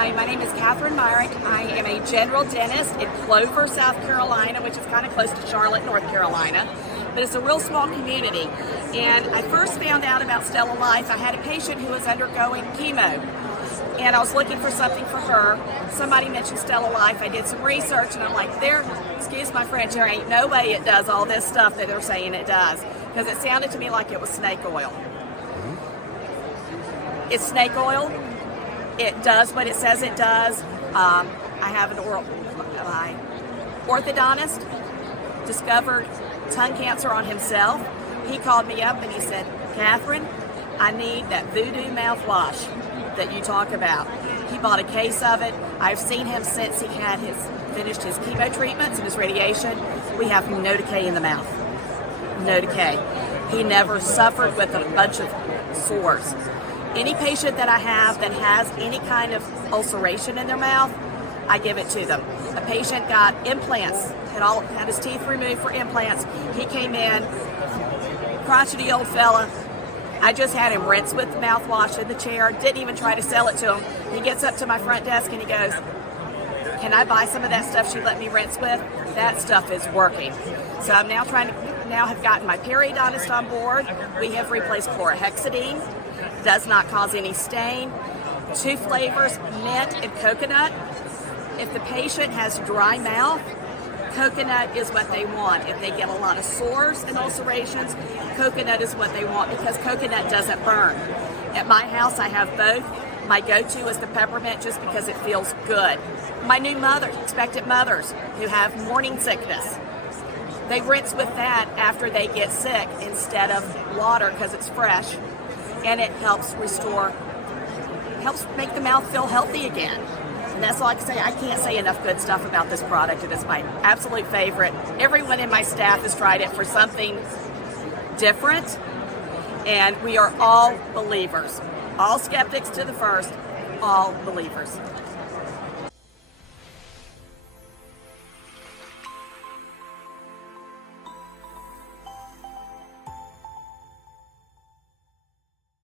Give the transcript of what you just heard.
Hi, my name is Myrick. I am a general dentist in Clover, South Carolina, which is kind of close to Charlotte, North Carolina. But it's a real small community. And I first found out about StellaLife. I had a patient who was undergoing chemo, and I was looking for something for her. Somebody mentioned StellaLife. I did some research, and I'm like, excuse my French, there ain't no way it does all this stuff that they're saying it does. Because it sounded to me like it was snake oil. It's snake oil. It does what it says it does. I have an orthodontist discovered tongue cancer on himself. He called me up and he said, Catherine, I need that voodoo mouthwash that you talk about. He bought a case of it. I've seen him since he had finished his chemo treatments and his radiation. We have no decay in the mouth. No decay. He never suffered with a bunch of sores. Any patient that I have that has any kind of ulceration in their mouth, I give it to them. A patient got implants, had his teeth removed for implants. He came in, crotchety old fella. I just had him rinse with mouthwash in the chair, didn't even try to sell it to him. He gets up to my front desk and he goes, can I buy some of that stuff she let me rinse with? That stuff is working. So I'm now have gotten my periodontist on board. We have replaced chlorhexidine. Does not cause any stain. 2 flavors, mint and coconut. If the patient has dry mouth, coconut is what they want. If they get a lot of sores and ulcerations, coconut is what they want because coconut doesn't burn. At my house, I have both. My go-to is the peppermint just because it feels good. My new mothers, expectant mothers who have morning sickness, they rinse with that after they get sick instead of water because it's fresh. And it helps make the mouth feel healthy again. And that's all I can say. I can't say enough good stuff about this product. It is my absolute favorite. Everyone in my staff has tried it for something different. And we are all believers. All skeptics to the first, all believers.